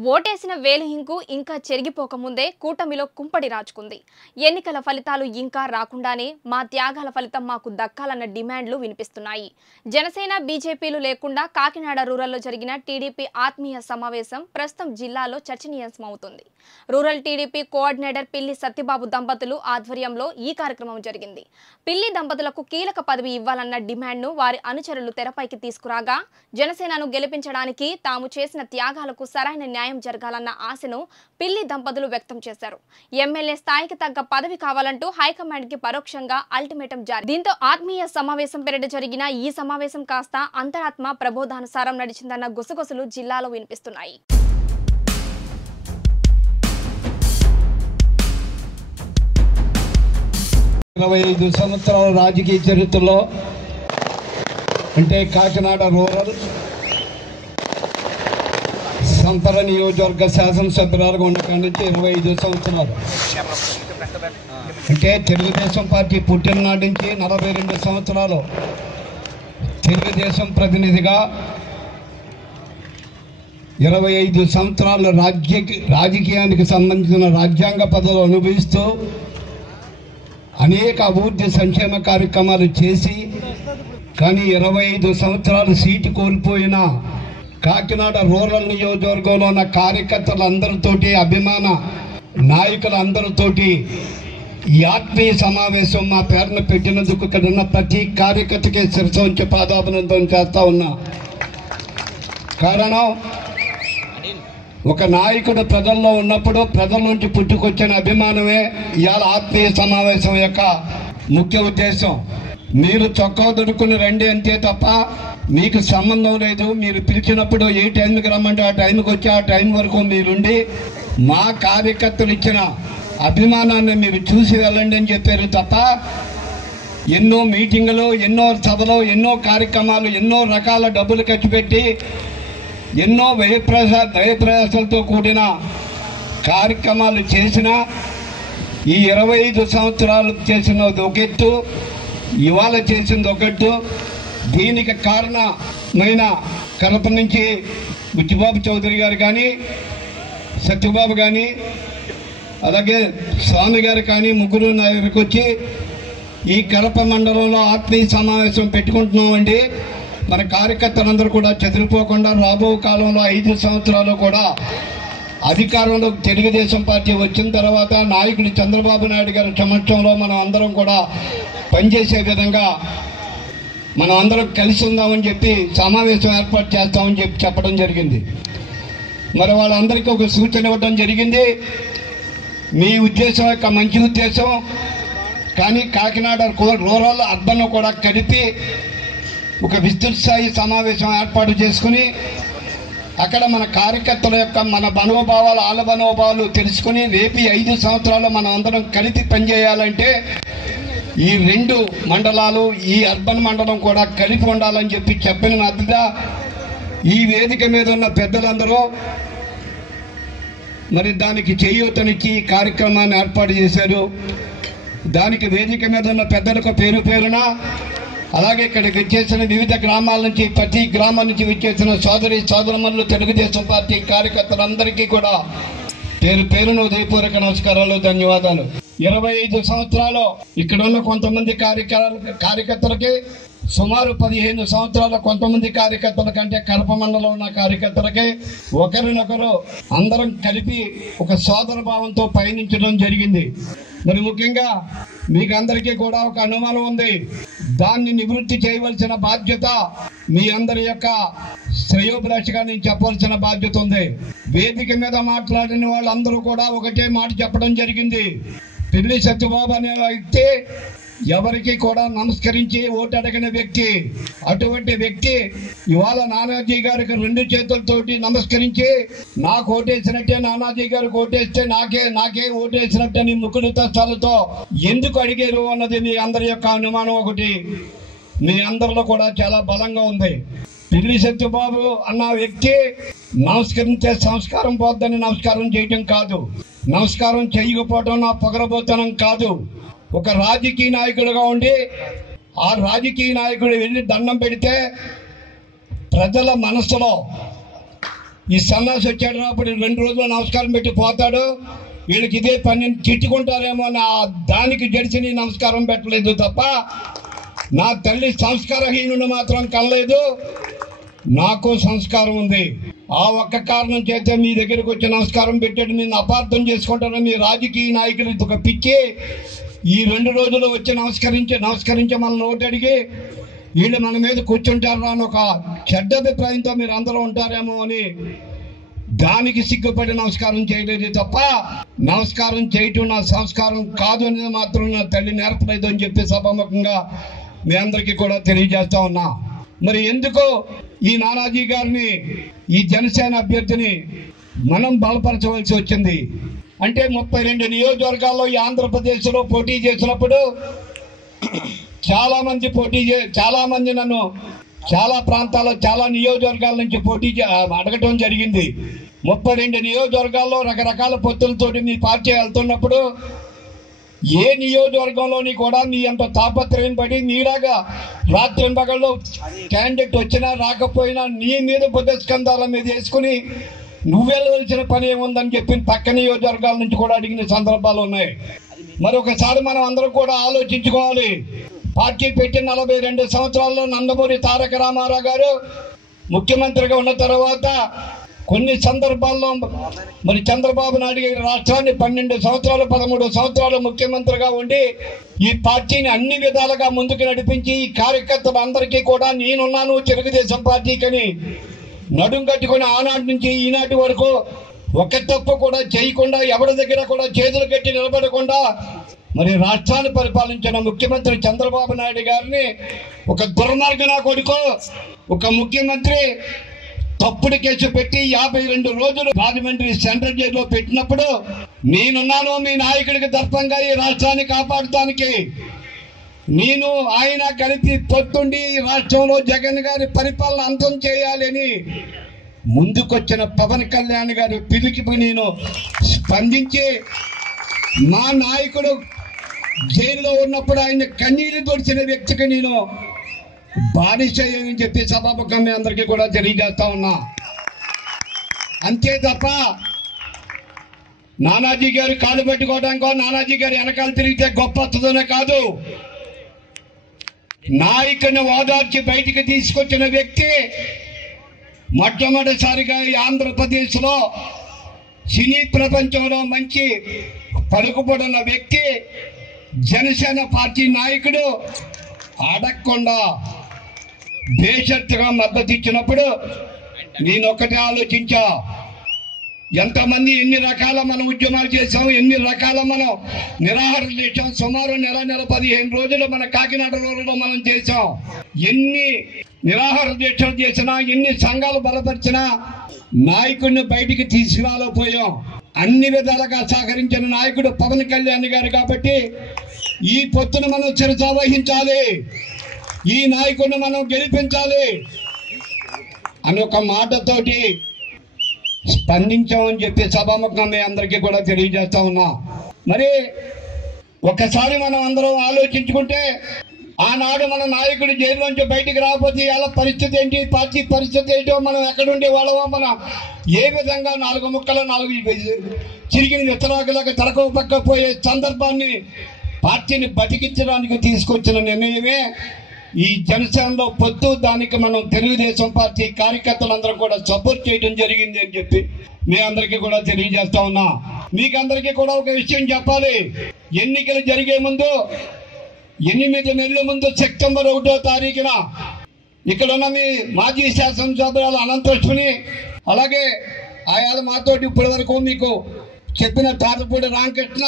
ఓటేసిన వేలిహింకు ఇంకా చెరిగిపోకముందే కూటమిలో కుంపడి రాచుకుంది. ఎన్నికల ఫలితాలు ఇంకా రాకుండానే మా త్యాగాల ఫలితం మాకు దక్కాలన్న డిమాండ్లు వినిపిస్తున్నాయి. జనసేన బీజేపీలు లేకుండా కాకినాడ రూరల్లో జరిగిన టీడీపీ ఆత్మీయ సమావేశం ప్రస్తుతం జిల్లాలో చర్చనీయాంశమవుతుంది. రూరల్ టీడీపీ కోఆర్డినేటర్ పిల్లి సత్యబాబు దంపతులు ఆధ్వర్యంలో ఈ కార్యక్రమం జరిగింది. పిల్లి దంపతులకు కీలక పదవి ఇవ్వాలన్న డిమాండ్ను వారి అనుచరులు తెరపైకి తీసుకురాగా జనసేనను గెలిపించడానికి తాము చేసిన త్యాగాలకు సరైన న్యాయం జరగాలన్న ఆశను పిల్లి దంపతులు వ్యక్తం చేశారు. ఎమ్మెల్యే స్థాయికి తగ్గ పదవి కావాలంటూ హైకమాండ్ కి పరోక్షంగా అల్టిమేటం జారీ. దీంతో ఆత్మీయ సమావేశం పేరిట జరిగిన ఈ సమావేశం కాస్త అంతరాత్మ ప్రబోధానుసారం నడిచిందన్న గుసగుసలు జిల్లాలో వినిపిస్తున్నాయి. సంవత్సరాల రాజకీయ చరిత్రలో అంటే కాకినాడ రూరల్ సంపర నియోజకవర్గ శాసనసభ్యురాలుగా ఉండకాడి నుంచి 25 సంవత్సరాలు అంటే తెలుగుదేశం పార్టీ పుట్టిన నాటి నుంచి 42 సంవత్సరాలు తెలుగుదేశం ప్రతినిధిగా 25 సంవత్సరాలు రాజకీయానికి సంబంధించిన రాజ్యాంగ పదవులు అనుభవిస్తూ అనేక అభివృద్ధి సంక్షేమ కార్యక్రమాలు చేసి కానీ 25 సంవత్సరాలు సీటు కోల్పోయిన కాకినాడ రూరల్ నియోజకవర్గంలో ఉన్న కార్యకర్తలందరితోటి అభిమాన నాయకులందరితోటి ఈ ఆత్మీయ సమావేశం మా పేరును పెట్టినందుకు ఇక్కడ ఉన్న ప్రతి కార్యకర్తకి శిరస్సు ఉంచి పాదాభినందన చేస్తా ఉన్నా. కారణం ఒక నాయకుడు ప్రజల్లో ఉన్నప్పుడు ప్రజల నుంచి పుట్టుకొచ్చిన అభిమానమే ఇవాళ ఆత్మీయ సమావేశం యొక్క ముఖ్య ఉద్దేశం. మీరు చొక్కా దొరుకుని రండి అంతే తప్ప మీకు సంబంధం లేదు. మీరు పిలిచినప్పుడు ఏ టైంకి రమ్మంటే ఆ టైంకి వచ్చి ఆ టైం వరకు మీరుండి మా కార్యకర్తలు ఇచ్చిన అభిమానాన్ని మీరు చూసి వెళ్ళండి అని చెప్పారు తప్ప ఎన్నో మీటింగులు, ఎన్నో సభలు, ఎన్నో కార్యక్రమాలు, ఎన్నో రకాల డబ్బులు ఖర్చు పెట్టి ఎన్నో వ్యయప్రయాసాలతో కూడిన కార్యక్రమాలు చేసిన ఈ 25 సంవత్సరాలు చేసినది ఒక ఎత్తు, ఇవాళ చేసింది ఒకట్టు. దీనికి కారణమైన కడప నుంచి బుచ్చిబాబు చౌదరి గారు కానీ, సత్యబాబు కానీ, అలాగే స్వామి గారు కానీ ముగ్గురు దగ్గరికి వచ్చి ఈ కడప మండలంలో ఆత్మీయ సమావేశం పెట్టుకుంటున్నామండి. మన కార్యకర్తలందరూ కూడా చెదిరిపోకుండా రాబో కాలంలో 5 సంవత్సరాలు కూడా అధికారంలో తెలుగుదేశం పార్టీ వచ్చిన తర్వాత నాయకుడు చంద్రబాబు నాయుడు గారి సమక్షంలో మనం అందరం కూడా పనిచేసే విధంగా మనం అందరం కలిసి ఉందామని చెప్పి సమావేశం ఏర్పాటు చేస్తామని చెప్పి చెప్పడం జరిగింది. మరి వాళ్ళందరికీ ఒక సూచన ఇవ్వడం జరిగింది. మీ ఉద్దేశం యొక్క మంచి ఉద్దేశం, కానీ కాకినాడ రూరల్ అర్బన్ కూడా కలిపి ఒక విస్తృత స్థాయి సమావేశం ఏర్పాటు చేసుకుని అక్కడ మన కార్యకర్తల యొక్క మన మనోభావాలు, ఆల మనోభావాలు తెలుసుకుని రేపు 5 సంవత్సరాలు మనం అందరం కలిపి పనిచేయాలంటే ఈ 2 మండలాలు, ఈ అర్బన్ మండలం కూడా కలిపి ఉండాలని చెప్పి చెప్పిన నదిగా ఈ వేదిక మీద ఉన్న పెద్దలందరూ మరి దానికి చేయూతనిచ్చి ఈ కార్యక్రమాన్ని ఏర్పాటు చేశారు. దానికి వేదిక మీద ఉన్న పెద్దలకు పేరు పేరున, అలాగే ఇక్కడికి వచ్చేసిన వివిధ గ్రామాల నుంచి, ప్రతి గ్రామం నుంచి వచ్చేసిన సోదరమణులు, తెలుగుదేశం పార్టీ కార్యకర్తలందరికీ కూడా పేరు పేరును ఉదయపూర్వక నమస్కారాలు, ధన్యవాదాలు. 25 సంవత్సరాలు ఇక్కడ ఉన్న కొంతమంది కార్యకర్తలకి, సుమారు 15 సంవత్సరాల కొంతమంది కార్యకర్తల కంటే కడప మండలం ఉన్న కార్యకర్తలకి ఒకరినొకరు అందరం కలిపి ఒక సోదర భావంతో పయనించడం జరిగింది. మరి ముఖ్యంగా మీకు అందరికీ కూడా ఒక అనుమానం ఉంది. దాన్ని నివృత్తి చేయవలసిన బాధ్యత మీ అందరి యొక్క శ్రేయోభిలాషిగా నేను చెప్పవలసిన బాధ్యత ఉంది. వేదిక మీద మాట్లాడిన వాళ్ళందరూ కూడా ఒకటే మాట చెప్పడం జరిగింది. పిల్లి సత్యబాబు అనే వ్యక్తి ఎవరికి కూడా నమస్కరించి ఓటు అడగిన వ్యక్తి. అటువంటి వ్యక్తి ఇవాళ నానాజీ గారికి 2 చేతులతోటి నమస్కరించి నాకు ఓటేసినట్టే నానాజీ గారికి ఓటేస్తే నాకే ఓటేసినట్టే నీ ముక్కుడు తస్తాలతో ఎందుకు అడిగారు అన్నది మీ అందరి యొక్క అనుమానం ఒకటి మీ అందరిలో కూడా చాలా బలంగా ఉంది. పిల్లి సత్యబాబు అన్న వ్యక్తి నమస్కరించే సంస్కారం పోద్దని నమస్కారం చేయటం కాదు, నమస్కారం చేయకపోవడం నా పొగరబోతనం కాదు. ఒక రాజకీయ నాయకుడిగా ఉండి ఆ రాజకీయ నాయకుడు వెళ్ళి దండం పెడితే ప్రజల మనసులో ఈ సన్నాసి వచ్చాడు అప్పుడు 2 రోజులు నమస్కారం పెట్టి పోతాడు, వీళ్ళకి ఇదే పని తిట్టుకుంటారేమో నా దానికి జడిసి నమస్కారం పెట్టలేదు తప్ప నా తల్లి సంస్కారహీనుడు మాత్రం కనలేదు. నాకు సంస్కారం ఉంది. ఆ ఒక్క కారణం చేస్తే మీ దగ్గరకు వచ్చి నమస్కారం పెట్టాడు. నేను అపార్థం చేసుకుంటాను. మీ రాజకీయ నాయకులు ఒక పిచ్చి ఈ 2 రోజులు వచ్చి నమస్కరించి మన నోటు అడిగి వీళ్ళు మన మీద కూర్చుంటారు అని ఒక చెడ్డ అభిప్రాయంతో మీరు అందరూ ఉంటారేమో అని దానికి సిగ్గుపడి నమస్కారం చేయలేదు తప్ప నమస్కారం చేయటం నా సంస్కారం కాదు అనేది మాత్రం నా తల్లి నేర్పలేదు అని చెప్పి సభాముఖంగా మీ అందరికీ కూడా తెలియజేస్తా ఉన్నా. మరి ఎందుకు ఈ నానాజీ గారిని ఈ జనసేన అభ్యర్థిని మనం బలపరచవలసి వచ్చింది అంటే 32 నియోజకవర్గాల్లో ఈ ఆంధ్రప్రదేశ్లో పోటీ చేసినప్పుడు చాలా మంది నన్ను చాలా ప్రాంతాల్లో చాలా నియోజకవర్గాల నుంచి అడగటం జరిగింది. 32 నియోజకవర్గాల్లో రకరకాల పొత్తులతోటి మీ పార్టీ వెళ్తున్నప్పుడు ఏ నియోజకవర్గంలోని కూడా మీ అంత తాపత్రయం పడి నీలాగా రాత్రి పగల్లో క్యాండిడేట్ వచ్చినా రాకపోయినా నీ మీద బుద్ధస్కంధాల మీద వేసుకుని నువ్వెళ్ళవలసిన పని ఏముందని చెప్పి పక్క నియోజకవర్గాల నుంచి కూడా అడిగిన సందర్భాలు ఉన్నాయి. మరొకసారి మనం అందరం కూడా ఆలోచించుకోవాలి. పార్టీ పెట్టి 42 సంవత్సరాల్లో నందమూరి తారక రామారావు గారు ముఖ్యమంత్రిగా ఉన్న తర్వాత కొన్ని సందర్భాల్లో మరి చంద్రబాబు నాయుడు గారి రాష్ట్రాన్ని 12 సంవత్సరాలు 13 సంవత్సరాలు ముఖ్యమంత్రిగా ఉండి ఈ పార్టీని అన్ని విధాలుగా ముందుకు నడిపించి ఈ కార్యకర్తలందరికీ కూడా నేనున్నాను తెలుగుదేశం పార్టీకని నడుం కట్టుకుని ఆనాటి నుంచి ఈనాటి వరకు ఒక తప్పు కూడా చేయకుండా ఎవరి దగ్గర కూడా చేతులు కట్టి నిలబడకుండా మరి రాష్ట్రాన్ని పరిపాలించిన ముఖ్యమంత్రి చంద్రబాబు నాయుడు గారిని ఒక దుర్మార్గ నా కొడుకు ఒక ముఖ్యమంత్రి తప్పుడు కేసు పెట్టి 52 రోజులు రాజమండ్రి సెంట్రల్ జైల్లో పెట్టినప్పుడు నేనున్నాను మీ నాయకుడికి దర్పంగా ఈ రాష్ట్రాన్ని కాపాడటానికి నేను ఆయన కలిపి పొత్తుండి ఈ రాష్ట్రంలో జగన్ గారి పరిపాలన అంతం చేయాలని ముందుకొచ్చిన పవన్ కళ్యాణ్ గారి పిలుపుకి నేను స్పందించి మా నాయకుడు జైల్లో ఉన్నప్పుడు ఆయన కన్నీరు తొడిచిన వ్యక్తికి నేను బానిసని చెప్పి సభాముఖంగా అందరికీ కూడా తెలియజేస్తా ఉన్నా. అంతే తప్ప నానాజీ గారు కాలు పెట్టుకోవడానికో నానాజీ గారి వెనకాల తిరిగితే గొప్ప వస్తుందనే కాదు, నాయకుని ఓదార్చి బయటికి తీసుకొచ్చిన వ్యక్తి మొట్టమొదటిసారిగా ఈ ఆంధ్రప్రదేశ్లో సినీ ప్రపంచంలో మంచి పలుకుబడిన వ్యక్తి జనసేన పార్టీ నాయకుడు అడగకుండా బేషరతుగా మద్దతు ఇచ్చినప్పుడు నేను ఒకటే ఆలోచించా, ఎంతమంది ఎన్ని రకాల మనం ఉద్యమాలు చేసాం, ఎన్ని రకాల మనం నిరాహారం చేసాం. సుమారు నెల 15 రోజులు మన కాకినాడ రోడ్లో మనం చేసాం. ఎన్ని నిరాహార దీక్షలు చేసినా ఎన్ని సంఘాలు బలపరిచినా నాయకుడిని బయటికి తీసుకురాలేకపోయాం. అన్ని విధాలుగా సహకరించిన నాయకుడు పవన్ కళ్యాణ్ గారు కాబట్టి ఈ పొత్తును మనం శిరసా వహించాలి, ఈ నాయకుడిని మనం గెలిపించాలి అని ఒక మాటతోటి స్పందించామని చెప్పి సభాముఖంగా మీ అందరికీ కూడా తెలియజేస్తా ఉన్నా. మరి ఒక్కసారి మనం అందరం ఆలోచించుకుంటే ఆనాడు మన నాయకుడు జైల్లోంచి బయటికి రాకపోతే ఇలా పరిస్థితి ఏంటి, పార్టీ పరిస్థితి ఏంటో, మనం ఎక్కడుండే వాళ్ళమో, మనం ఏ విధంగా 4 ముక్కలు 4 చిరిగిన విత్తనాకులకు తరకవ పక్కపోయే సందర్భాన్ని పార్టీని బతికించడానికి తీసుకొచ్చిన నిర్ణయమే ఈ జనసేనలో పొత్తు. దానికి మనం తెలుగుదేశం పార్టీ కార్యకర్తలందరూ కూడా సపోర్ట్ చేయడం జరిగింది అని చెప్పి మీ అందరికీ కూడా తెలియజేస్తా ఉన్నా. మీకు అందరికీ కూడా ఒక విషయం చెప్పాలి. ఎన్నికలు జరిగే ముందు 8 నెలల ముందు సెప్టెంబర్ 1వ తారీఖున ఇక్కడ ఉన్న మీ మాజీ శాసనసభ్యులు అనంతలక్ష్మిని అలాగే ఆయన మాతోటి ఇప్పటి వరకు మీకు చెప్పిన తాతపూడి రామకృష్ణ